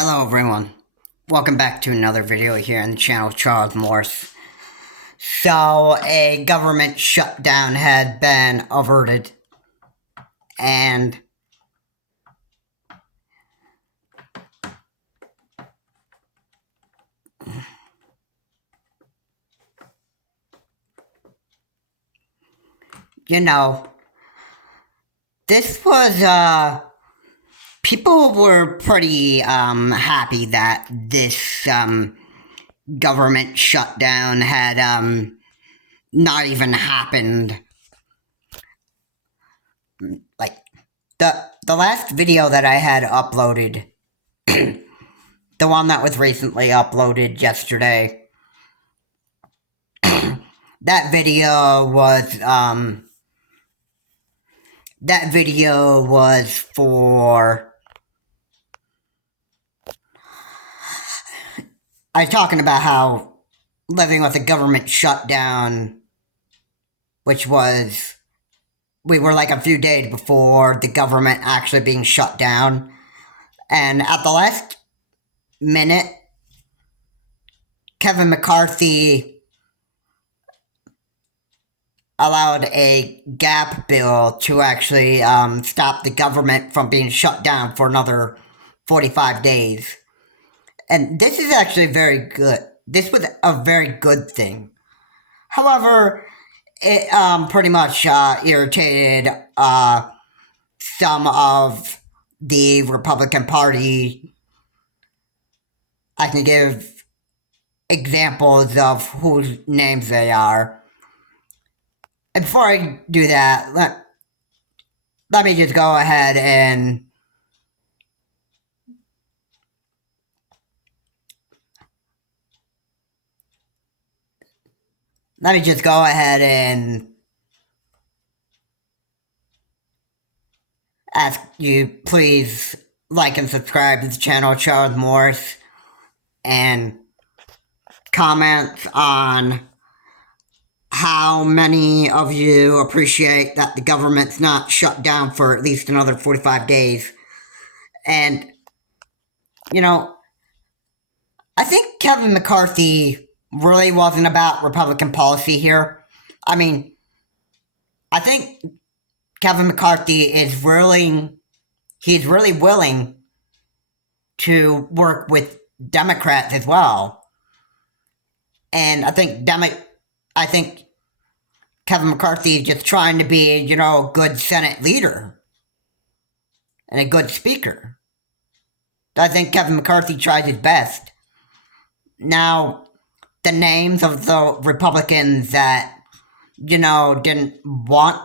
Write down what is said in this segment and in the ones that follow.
Hello everyone, welcome back to another video here on the channel Charles Morse. So, a government shutdown had been averted, and you know, this was, people were pretty, happy that this, government shutdown had, not even happened. Like, the last video that I had uploaded, the one that was recently uploaded yesterday, that video was for, I was talking about how living with a government shutdown, which was, we were like a few days before the government actually being shut down, and at the last minute, Kevin McCarthy allowed a gap bill to actually stop the government from being shut down for another 45 days. And this is actually very good. This was a very good thing. However, it pretty much irritated some of the Republican Party. I can give examples of whose names they are. And before I do that, let me just go ahead and ask you please like and subscribe to the channel Charles Morse, and comment on how many of you appreciate that the government's not shut down for at least another 45 days. And, you know, I think Kevin McCarthy really wasn't about Republican policy here. I mean, I think Kevin McCarthy is he's really willing to work with Democrats as well. And I think Kevin McCarthy is just trying to be, a good Senate leader and a good speaker. I think Kevin McCarthy tried his best. Now, the names of the Republicans that, didn't want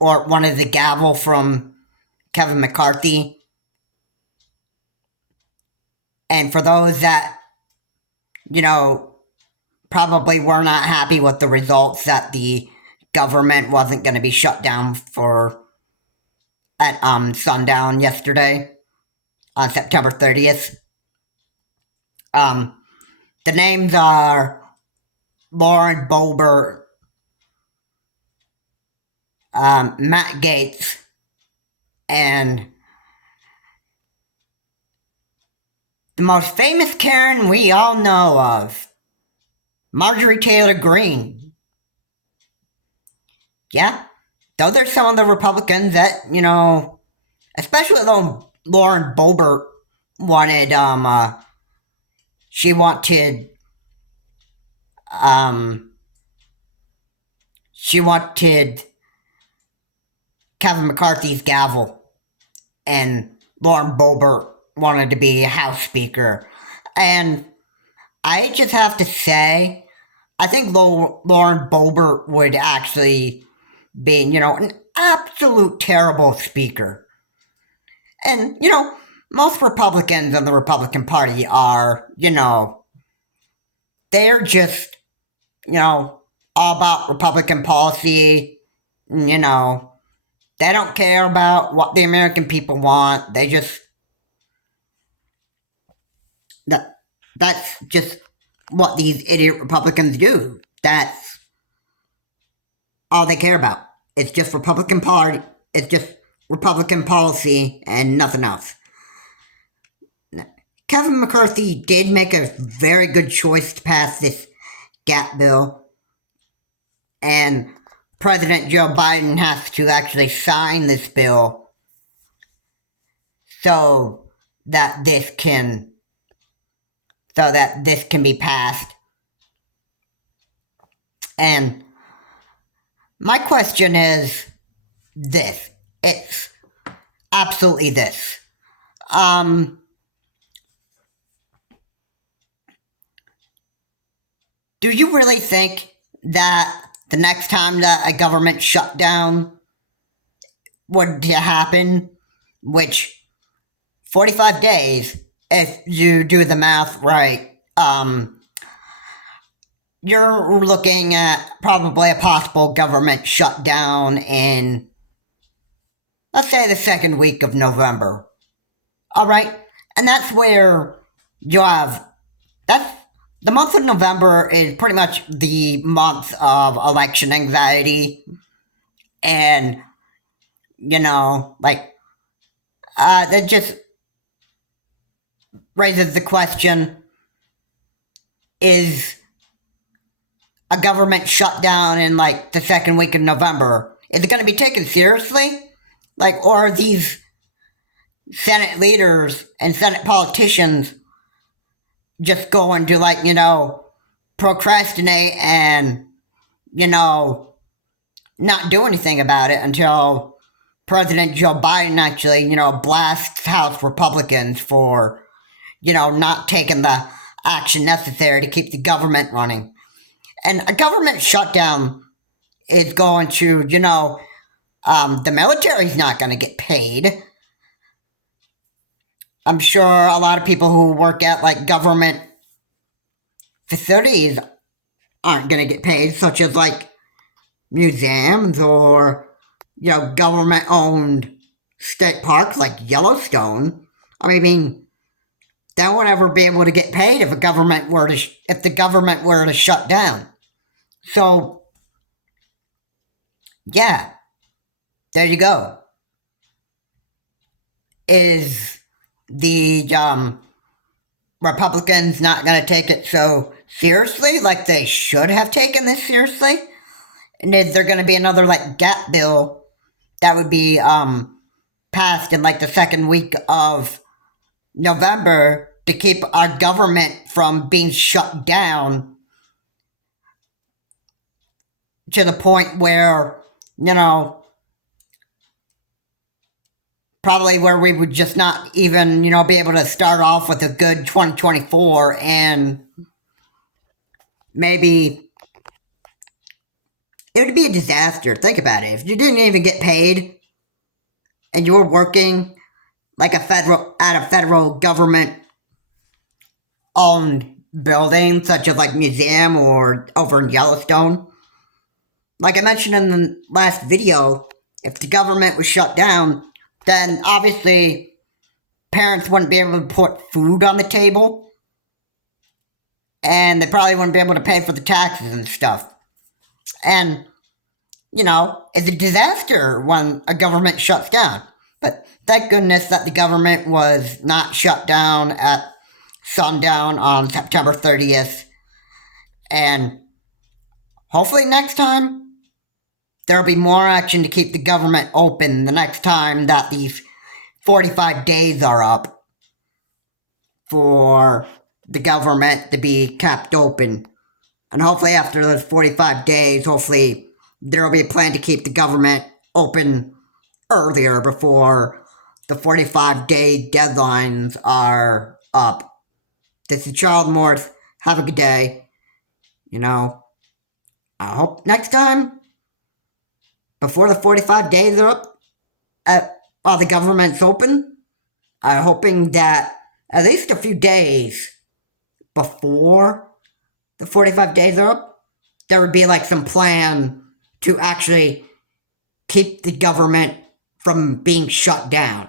or wanted the gavel from Kevin McCarthy, and for those that, probably were not happy with the results that the government wasn't going to be shut down at sundown yesterday on September 30th. The names are Lauren Boebert, Matt Gaetz, and the most famous Karen we all know of, Marjorie Taylor Greene. Yeah, those are some of the Republicans that, especially though Lauren Boebert wanted, she wanted Kevin McCarthy's gavel, and Lauren Boebert wanted to be House Speaker. And I just have to say, I think Lauren Boebert would actually be, an absolute terrible speaker. And, most Republicans in the Republican Party are, they're just, all about Republican policy. They don't care about what the American people want. They just, that's just what these idiot Republicans do. That's all they care about. It's just Republican Party. It's just Republican policy and nothing else. Kevin McCarthy did make a very good choice to pass this gap bill, and President Joe Biden has to actually sign this bill so that this can be passed. And my question is this. It's absolutely this. Do you really think that the next time that a government shutdown would happen, which 45 days, if you do the math right, you're looking at probably a possible government shutdown in, let's say, the second week of November. All right? And that's where you have, the month of November is pretty much the month of election anxiety. And, that just raises the question, is a government shutdown in, the second week of November, is it going to be taken seriously? Or are these Senate leaders and Senate politicians just going to, procrastinate and, not do anything about it until President Joe Biden actually, blasts House Republicans for, not taking the action necessary to keep the government running? And a government shutdown is going to, the military's not going to get paid. I'm sure a lot of people who work at, government facilities aren't going to get paid, such as, museums or, government-owned state parks like Yellowstone. I mean, they won't ever be able to get paid if the government were to shut down. So, yeah, there you go. Is the Republicans not going to take it so seriously, like they should have taken this seriously? And is there going to be another, gap bill that would be passed in, the second week of November to keep our government from being shut down to the point where, probably where we would just not even, be able to start off with a good 2024, and maybe it would be a disaster. Think about it. If you didn't even get paid and you were working at a federal government owned building, such as museum or over in Yellowstone, like I mentioned in the last video, if the government was shut down, then obviously parents wouldn't be able to put food on the table, and they probably wouldn't be able to pay for the taxes and stuff. And, it's a disaster when a government shuts down. But thank goodness that the government was not shut down at sundown on September 30th. And hopefully next time, there'll be more action to keep the government open the next time that these 45 days are up for the government to be kept open. And hopefully after those 45 days, hopefully there'll be a plan to keep the government open earlier before the 45-day deadlines are up. This is Charles Morse. Have a good day. I hope next time, before the 45 days are up, while the government's open, I'm hoping that at least a few days before the 45 days are up, there would be some plan to actually keep the government from being shut down.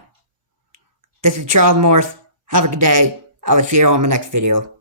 This is Charles Morse. Have a good day. I will see you on my next video.